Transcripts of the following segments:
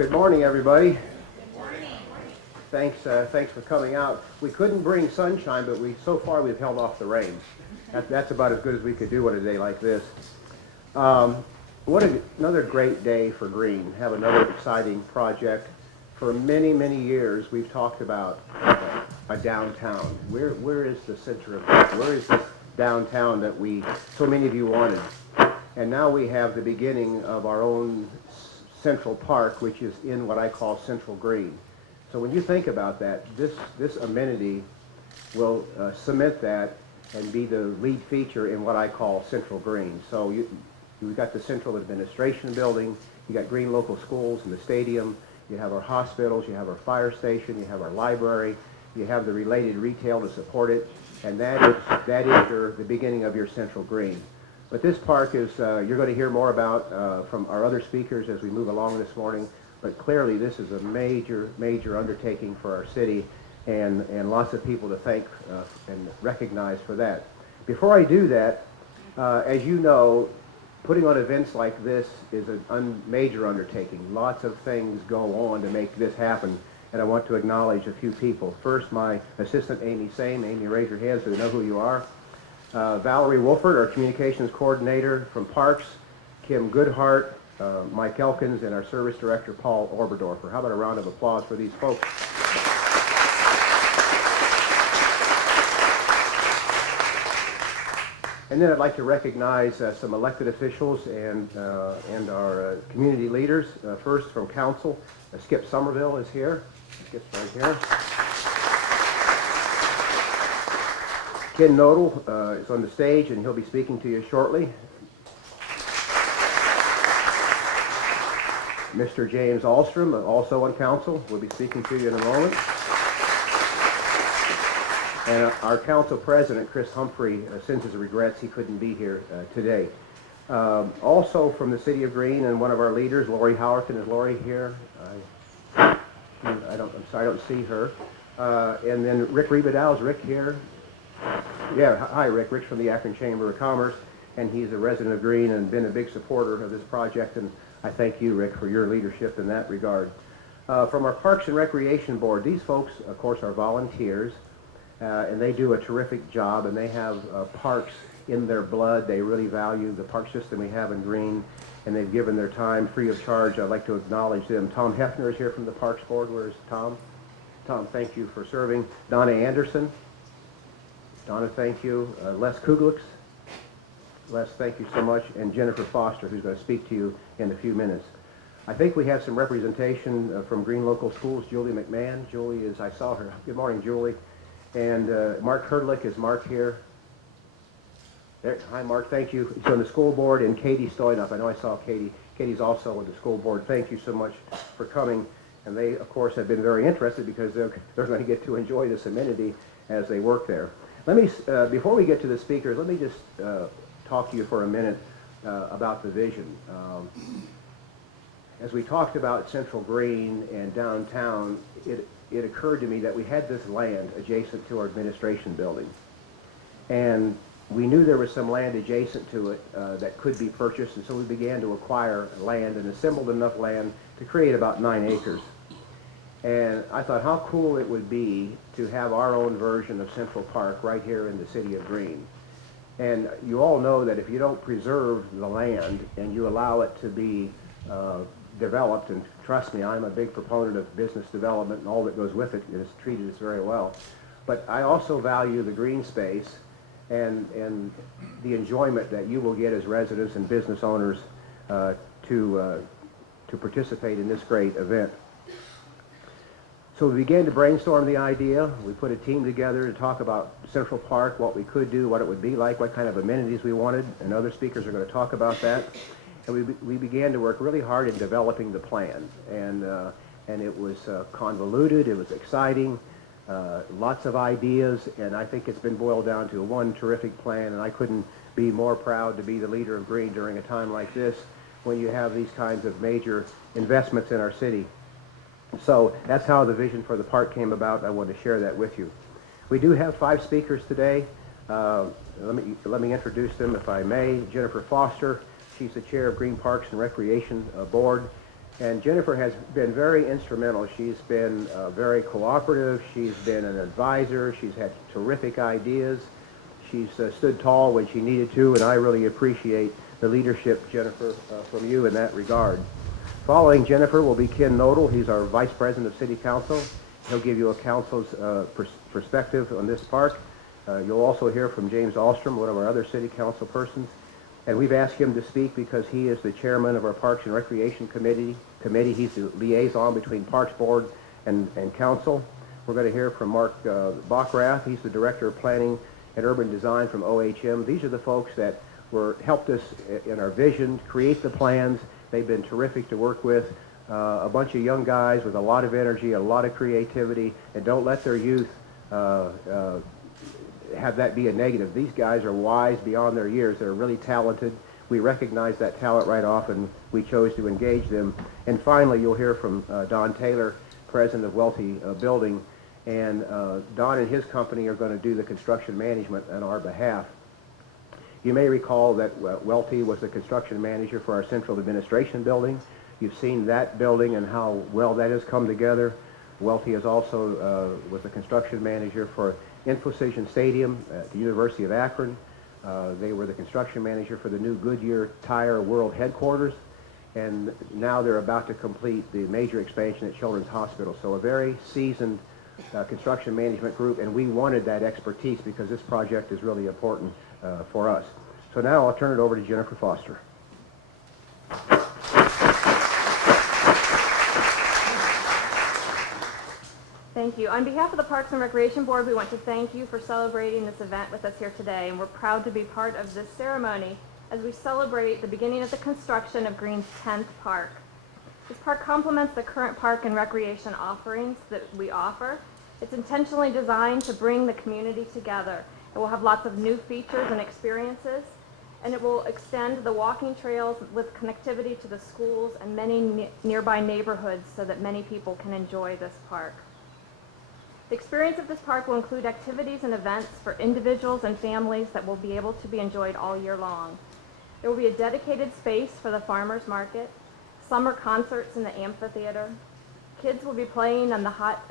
Good morning, everybody. Thanks for coming out. We couldn't bring sunshine, but so far we've held off the rain. That's about as good as we could do on a day like this. Another great day for Green. Have another exciting project. For many, many years, we've talked about a downtown. Where is the center of this? Where is this downtown that so many of you wanted? And now we have the beginning of our own Central Park, which is in what I call Central Green. So when you think about that, this amenity will cement that and be the lead feature in what I call Central Green. So you've got the Central Administration Building, you got Green Local Schools and the stadium, you have our hospitals, you have our fire station, you have our library, you have the related retail to support it, and that is the beginning of your Central Green. But this park is, you're going to hear more about from our other speakers as we move along this morning, but clearly this is a major, major undertaking for our city, and lots of people to thank and recognize for that. Before I do that, as you know, putting on events like this is a major undertaking. Lots of things go on to make this happen, and I want to acknowledge a few people. First, my assistant, Amy Same. Amy, raise your hand so they know who you are. Valerie Wolford, our communications coordinator from Parks, Kim Goodhart, Mike Elkins, and our service director, Paul Oberdorfer. How about a round of applause for these folks? And then I'd like to recognize some elected officials and our community leaders. First, from council, Skip Somerville is here. Skip's right here. Ken Nodal is on the stage, and he'll be speaking to you shortly. Mr. James Alstrom, also on council, will be speaking to you in a moment. And our council president, Chris Humphrey, sends his regrets he couldn't be here today. Also from the city of Green, and one of our leaders, Lori Howerton. Is Lori here? I'm sorry, I don't see her. And then Rick Rebadow. Is Rick here? Yeah, hi Rick. Rick's from the Akron Chamber of Commerce, and he's a resident of Green and been a big supporter of this project, and I thank you, Rick, for your leadership in that regard. From our Parks and Recreation Board, these folks, of course, are volunteers, and they do a terrific job, and they have parks in their blood. They really value the park system we have in Green, and they've given their time free of charge. I'd like to acknowledge them. Tom Hefner is here from the Parks Board. Where's Tom? Tom, thank you for serving. Donna Anderson. Donna, thank you. Les Kuglix. Les, thank you so much. And Jennifer Foster, who's going to speak to you in a few minutes. I think we have some representation from Green Local Schools. Julie McMahon. Julie is, I saw her. Good morning, Julie. And Mark Herdlick. Is Mark here? There. Hi, Mark. Thank you. He's on the school board. And Katie Stoynoff. I know I saw Katie. Katie's also on the school board. Thank you so much for coming. And they, of course, have been very interested because they're going to get to enjoy this amenity as they work there. Let me, before we get to the speakers, let me just talk to you for a minute about the vision. As we talked about Central Green and downtown, it occurred to me that we had this land adjacent to our administration building. And we knew there was some land adjacent to it that could be purchased, and so we began to acquire land and assembled enough land to create about 9 acres. And I thought how cool it would be to have our own version of Central Park right here in the city of Green. And you all know that if you don't preserve the land and you allow it to be developed, and trust me, I'm a big proponent of business development and all that goes with it, it has treated us very well. But I also value the green space and the enjoyment that you will get as residents and business owners to participate in this great event. So we began to brainstorm the idea. We put a team together to talk about Central Park, what we could do, what it would be like, what kind of amenities we wanted, and other speakers are going to talk about that. And we began to work really hard in developing the plan. And it was convoluted, it was exciting, lots of ideas, and I think it's been boiled down to one terrific plan, and I couldn't be more proud to be the leader of Green during a time like this when you have these kinds of major investments in our city. So that's how the vision for the park came about. I wanted to share that with you. We do have 5 speakers today. Let me introduce them, if I may. Jennifer Foster, she's the chair of Green Parks and Recreation Board. And Jennifer has been very instrumental. She's been very cooperative. She's been an advisor. She's had terrific ideas. She's stood tall when she needed to, and I really appreciate the leadership, Jennifer, from you in that regard. Following Jennifer will be Ken Nodal. He's our Vice President of City Council. He'll give you a council's perspective on this park. You'll also hear from James Alstrom, one of our other city council persons. And we've asked him to speak because he is the chairman of our Parks and Recreation Committee. He's the liaison between Parks Board and council. We're going to hear from Mark Bachrath. He's the Director of Planning and Urban Design from OHM. These are the folks that helped us in our vision, create the plans. They've been terrific to work with. A bunch of young guys with a lot of energy, a lot of creativity, and don't let their youth have that be a negative. These guys are wise beyond their years. They're really talented. We recognize that talent right off, and we chose to engage them. And finally, you'll hear from Don Taylor, president of Welty Building, and Don and his company are going to do the construction management on our behalf. You may recall that Welty was the construction manager for our central administration building. You've seen that building and how well that has come together. Welty is also was the construction manager for Infocision Stadium at the University of Akron. They were the construction manager for the new Goodyear Tire World Headquarters, and now they're about to complete the major expansion at Children's Hospital. So a very seasoned construction management group, and we wanted that expertise because this project is really important for us. So now I'll turn it over to Jennifer Foster. Thank you. On behalf of the Parks and Recreation Board, we want to thank you for celebrating this event with us here today, and we're proud to be part of this ceremony as we celebrate the beginning of the construction of Green's 10th park. This park complements the current park and recreation offerings that we offer. It's intentionally designed to bring the community together. It will have lots of new features and experiences, and it will extend the walking trails with connectivity to the schools and many nearby neighborhoods so that many people can enjoy this park. The experience of this park will include activities and events for individuals and families that will be able to be enjoyed all year long. There will be a dedicated space for the farmers market, summer concerts in the amphitheater. Kids will be playing on hot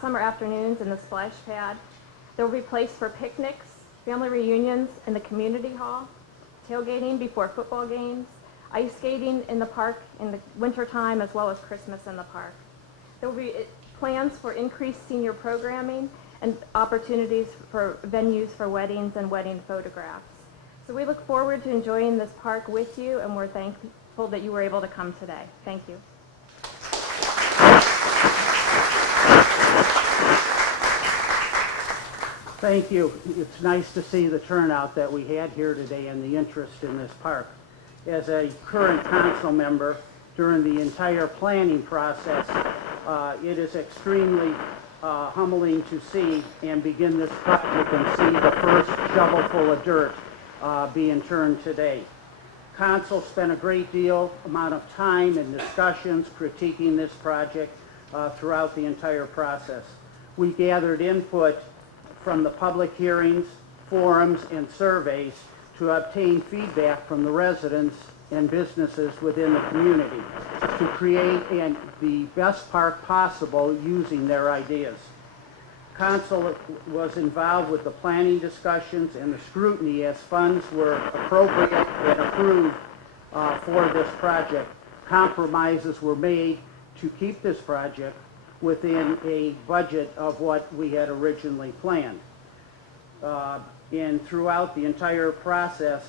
summer afternoons in the splash pad. There will be place for picnics, family reunions in the community hall, tailgating before football games, ice skating in the park in the wintertime, as well as Christmas in the park. There will be plans for increased senior programming and opportunities for venues for weddings and wedding photographs. So we look forward to enjoying this park with you, and we're thankful that you were able to come today. Thank you. Thank you. It's nice to see the turnout that we had here today and the interest in this park. As a current council member, during the entire planning process, it is extremely humbling to see and begin this project and see the first shovelful of dirt being turned today. Council spent a great amount of time and discussions critiquing this project throughout the entire process. We gathered input from the public hearings, forums, and surveys to obtain feedback from the residents and businesses within the community to create the best park possible using their ideas. Council was involved with the planning discussions and the scrutiny as funds were appropriate and approved for this project. Compromises were made to keep this project within a budget of what we had originally planned. And throughout the entire process,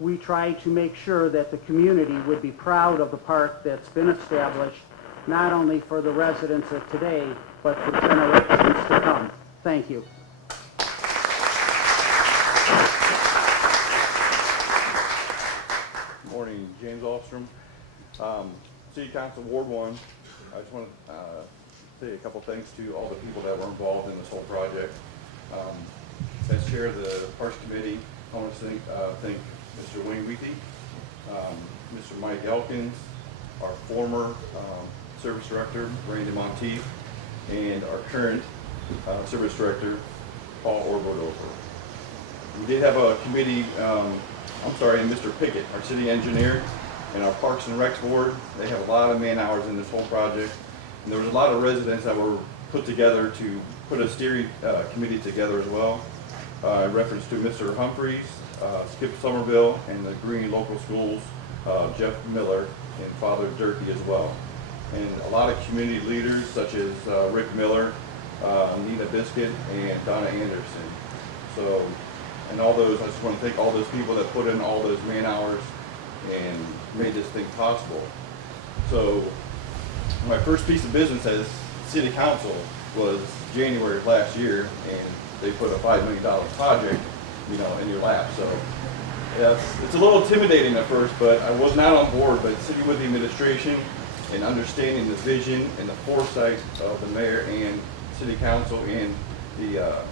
we tried to make sure that the community would be proud of the park that's been established, not only for the residents of today, but for generations to come. Thank you. Good morning, James Alstrom, City Council Ward 1. I just want to say a couple things to all the people that were involved in this whole project. As chair of the Parks Committee, I want to thank Mr. Wayne Wheatley, Mr. Mike Elkins, our former Service Director, Randy Monteith, and our current Service Director, Paul Orbodover. We did have a committee, and Mr. Pickett, our City Engineer, And our Parks and Recs Board, they have a lot of man hours in this whole project. And there was a lot of residents that were put together to put a steering committee together as well. Reference to Mr. Humphreys, Skip Somerville, and the Green Local Schools, Jeff Miller, and Father Durkee as well. And a lot of community leaders such as Rick Miller, Nina Biscuit, and Donna Anderson. So, and all those, I just want to thank all those people that put in all those man hours and made this thing possible. So, my first piece of business as city council was January of last year, and they put a $5 million project, you know, in your lap. So, it's a little intimidating at first, but I was not on board. But sitting with the administration and understanding the vision and the foresight of the mayor and city council and the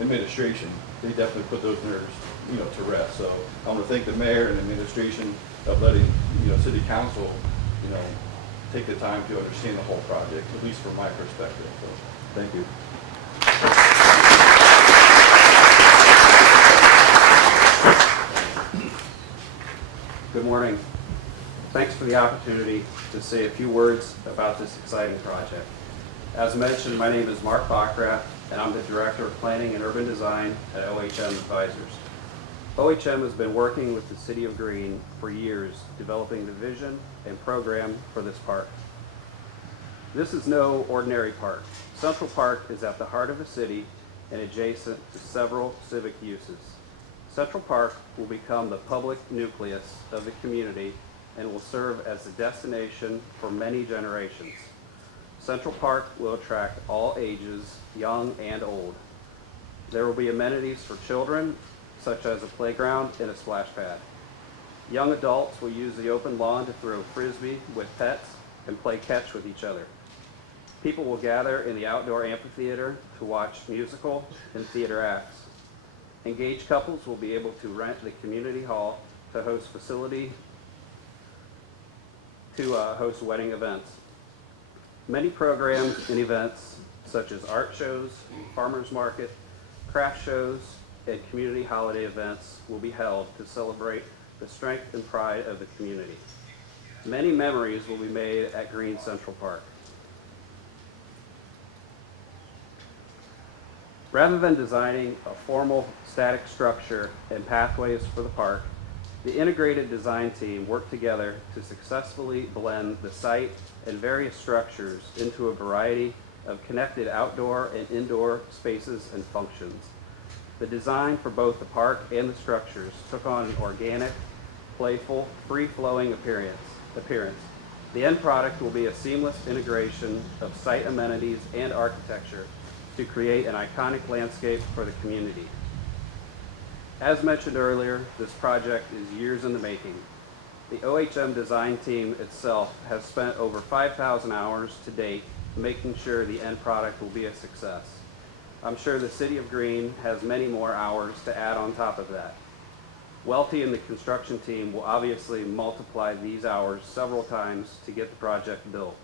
administration, they definitely put those nerves, you know, to rest. So I want to thank the mayor and the administration of letting, you know, city council, you know, take the time to understand the whole project, at least from my perspective. So thank you. Good morning. Thanks for the opportunity to say a few words about this exciting project. As mentioned, my name is Mark Bockrath, and I'm the Director of Planning and Urban Design at OHM Advisors. OHM has been working with the City of Green for years, developing the vision and program for this park. This is no ordinary park. Central Park is at the heart of the city and adjacent to several civic uses. Central Park will become the public nucleus of the community and will serve as a destination for many generations. Central Park will attract all ages, young and old. There will be amenities for children, such as a playground and a splash pad. Young adults will use the open lawn to throw frisbee with pets and play catch with each other. People will gather in the outdoor amphitheater to watch musical and theater acts. Engaged couples will be able to rent the community hall to host host wedding events. Many programs and events such as art shows, farmers market, craft shows, and community holiday events will be held to celebrate the strength and pride of the community. Many memories will be made at Green Central Park. Rather than designing a formal static structure and pathways for the park, the integrated design team worked together to successfully blend the site and various structures into a variety of connected outdoor and indoor spaces and functions. The design for both the park and the structures took on an organic, playful, free-flowing appearance. The end product will be a seamless integration of site amenities and architecture to create an iconic landscape for the community. As mentioned earlier, this project is years in the making. The OHM design team itself has spent over 5,000 hours to date making sure the end product will be a success. I'm sure the City of Green has many more hours to add on top of that. Welty and the construction team will obviously multiply these hours several times to get the project built.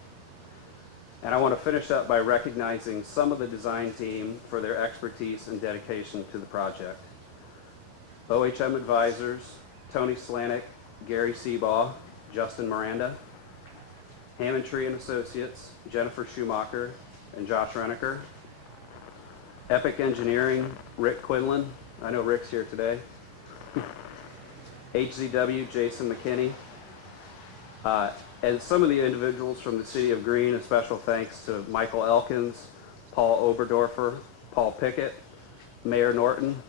And I want to finish up by recognizing some of the design team for their expertise and dedication to the project. OHM Advisors, Tony Slanik, Gary Seabaugh, Justin Miranda, Hammond Tree and Associates, Jennifer Schumacher, and Josh Reneker. Epic Engineering, Rick Quinlan. I know Rick's here today. HZW, Jason McKinney. And some of the individuals from the City of Green, a special thanks to Michael Elkins, Paul Oberdorfer, Paul Pickett, Mayor Norton,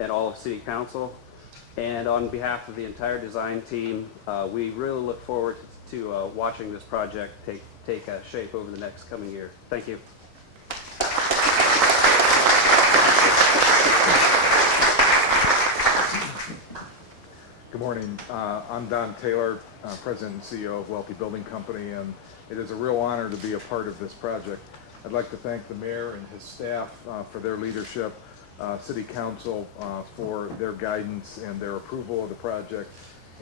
and all of City Council. And on behalf of the entire design team, we really look forward to watching this project take shape over the next coming year. Thank you. Good morning. I'm Don Taylor, President and CEO of Welty Building Company, and it is a real honor to be a part of this project. I'd like to thank the mayor and his staff for their leadership, City Council for their guidance and their approval of the project,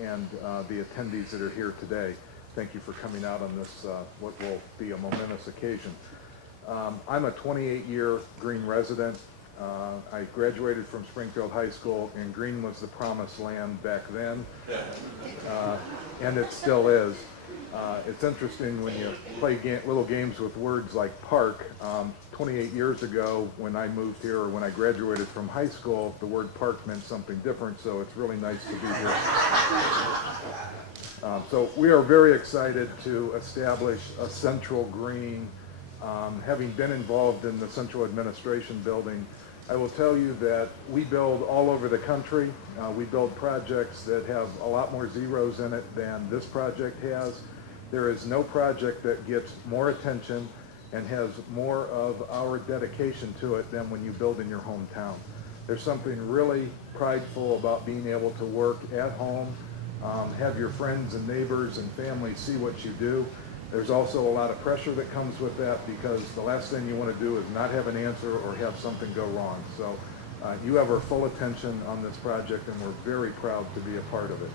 and the attendees that are here today. Thank you for coming out on this, what will be a momentous occasion. I'm a 28-year Green resident. I graduated from Springfield High School, and green was the promised land back then, and it still is. It's interesting when you play little games with words like park. 28 years ago, when I moved here, or when I graduated from high school, the word park meant something different, so it's really nice to be here. So we are very excited to establish a central green. Having been involved in the central administration building, I will tell you that we build all over the country. We build projects that have a lot more zeros in it than this project has. There is no project that gets more attention and has more of our dedication to it than when you build in your hometown. There's something really prideful about being able to work at home, have your friends and neighbors and family see what you do. There's also a lot of pressure that comes with that, because the last thing you want to do is not have an answer or have something go wrong. So you have our full attention on this project, and we're very proud to be a part of it.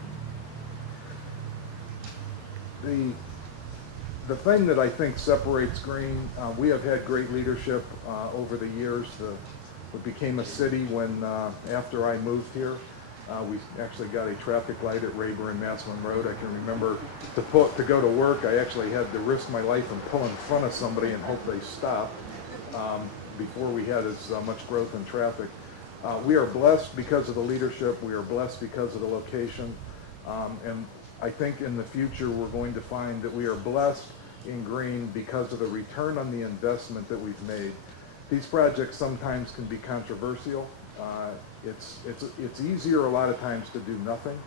The thing that I think separates Green, we have had great leadership over the years. We became a city when, after I moved here, we actually got a traffic light at Rayburn Massillon Road. I can remember to go to work, I actually had to risk my life and pull in front of somebody and hope they stopped before we had as much growth in traffic. We are blessed because of the leadership. We are blessed because of the location. And I think in the future we're going to find that we are blessed in Green because of the return on the investment that we've made. These projects sometimes can be controversial. It's easier a lot of times to do nothing.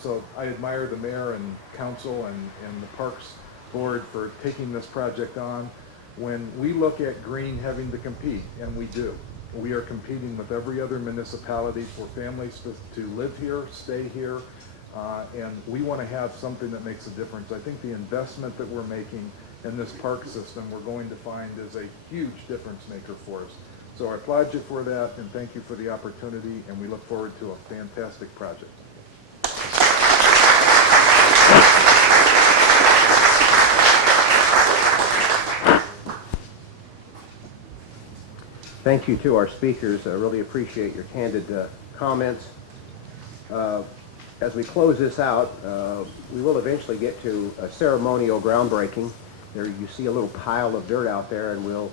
So I admire the mayor and council and the Parks Board for taking this project on. When we look at Green having to compete, and we do, we are competing with every other municipality for families to live here, stay here, and we want to have something that makes a difference. I think the investment that we're making in this park system, we're going to find is a huge difference maker for us. So I applaud you for that, and thank you for the opportunity, and we look forward to a fantastic project. Thank you to our speakers. I really appreciate your candid comments. As we close this out, we will eventually get to a ceremonial groundbreaking. There you see a little pile of dirt out there, and we'll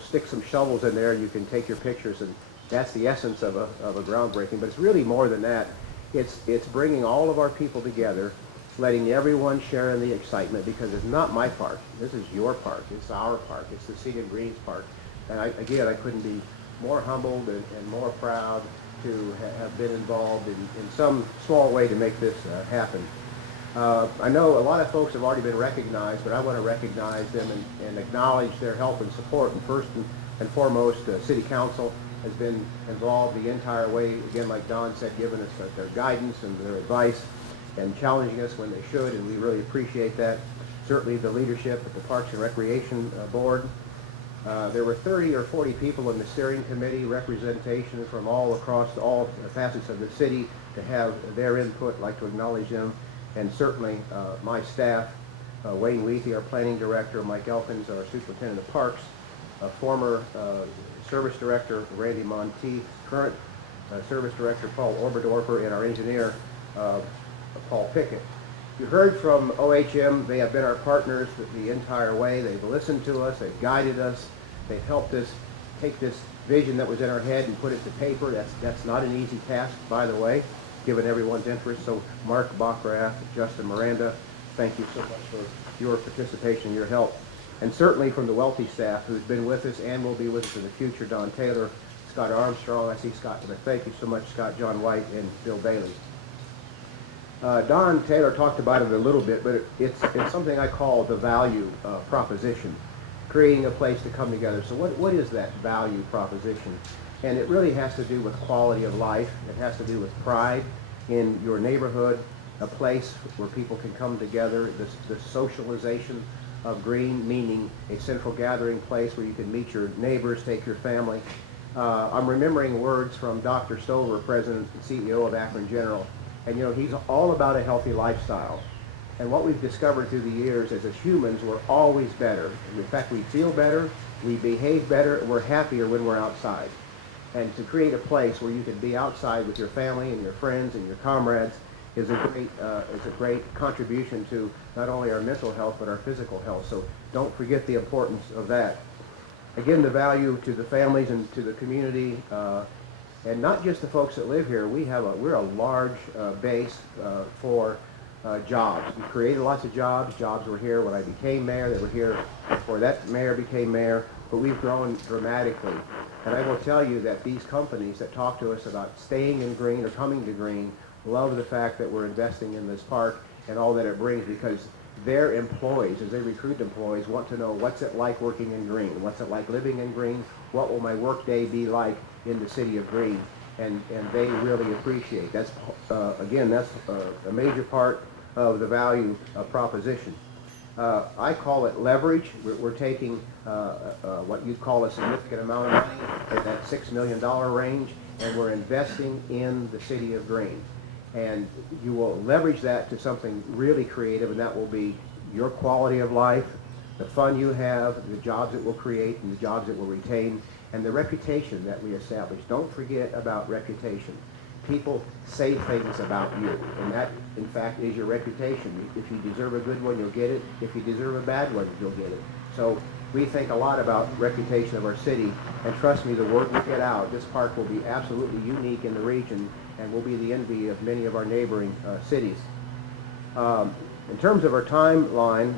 stick some shovels in there, and you can take your pictures, and that's the essence of a groundbreaking. But it's really more than that. It's bringing all of our people together, letting everyone share in the excitement, because it's not my park. This is your park. It's our park. It's the City of Green's park. And I couldn't be more humbled and more proud to have been involved in some small way to make this happen. I know a lot of folks have already been recognized, but I want to recognize them and acknowledge their help and support. And first and foremost, City Council has been involved the entire way, again, like Don said, giving us their guidance and their advice and challenging us when they should, and we really appreciate that. Certainly the leadership at the Parks and Recreation Board. There were 30 or 40 people in the steering committee, representation from all across all facets of the city to have their input. I'd like to acknowledge them. And certainly my staff, Wayne Lethe, our planning director, Mike Elkins, our superintendent of parks, former service director, Randy Monteith, current service director, Paul Oberdorfer, and our engineer, Paul Pickett. You heard from OHM. They have been our partners the entire way. They've listened to us. They've guided us. They've helped us take this vision that was in our head and put it to paper. That's not an easy task, by the way, given everyone's interest. So Mark Bockrath, Justin Miranda, thank you so much for your participation, your help. And certainly from the Welty staff who's been with us and will be with us in the future, Don Taylor, Scott Armstrong. I see Scott, but thank you so much, Scott, John White, and Bill Bailey. Don Taylor talked about it a little bit, but it's something I call the value proposition, creating a place to come together. So what is that value proposition? And it really has to do with quality of life. It has to do with pride in your neighborhood, a place where people can come together, the socialization of Green, meaning a central gathering place where you can meet your neighbors, take your family. I'm remembering words from Dr. Stover, President and CEO of Akron General. And he's all about a healthy lifestyle. And what we've discovered through the years is as humans, we're always better. In fact, we feel better, we behave better, and we're happier when we're outside. And to create a place where you can be outside with your family and your friends and your comrades is a great contribution to not only our mental health but our physical health. So don't forget the importance of that. Again, the value to the families and to the community, and not just the folks that live here. We're a large base for jobs. We created lots of jobs. Jobs were here when I became mayor. They were here before that mayor became mayor. But we've grown dramatically. And I will tell you that these companies that talk to us about staying in Green or coming to Green love the fact that we're investing in this park and all that it brings, because their employees, as they recruit employees, want to know what's it like working in Green, what's it like living in Green, what will my work day be like in the city of Green, and they really appreciate. That's again, that's a major part of the value proposition. I call it leverage. We're taking what you'd call a significant amount of money in that $6 million range, and we're investing in the city of Green. And you will leverage that to something really creative, and that will be your quality of life, the fun you have, the jobs it will create, and the jobs it will retain, and the reputation that we establish. Don't forget about reputation. People say things about you, and that, in fact, is your reputation. If you deserve a good one, you'll get it. If you deserve a bad one, you'll get it. So we think a lot about reputation of our city, and trust me, the word will get out. This park will be absolutely unique in the region, and will be the envy of many of our neighboring cities. In terms of our timeline,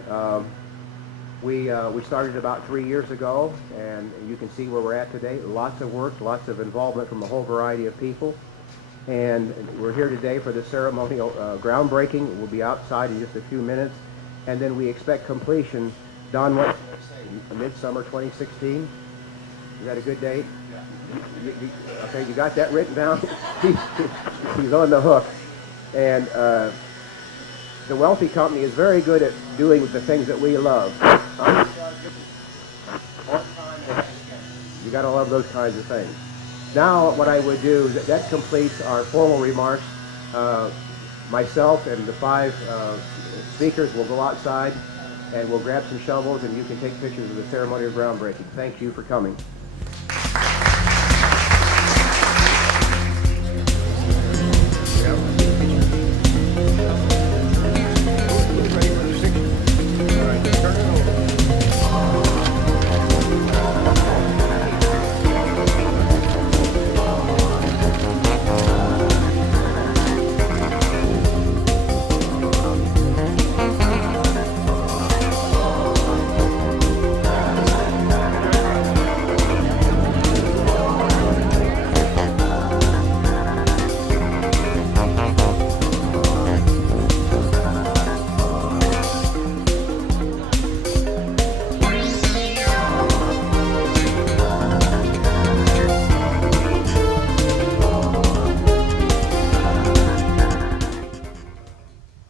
we started about 3 years ago, and you can see where we're at today. Lots of work, lots of involvement from a whole variety of people. And we're here today for the ceremonial groundbreaking. We'll be outside in just a few minutes. And then we expect completion, Don, what did I say, midsummer 2016? Is that a good date? Yeah. Okay, you got that written down? He's on the hook. And the Wealthy Company is very good at doing the things that we love. You got to love those kinds of things. Now what I would do, that completes our formal remarks. Myself and the 5 speakers will go outside and we'll grab some shovels and you can take pictures of the ceremony of groundbreaking. Thank you for coming.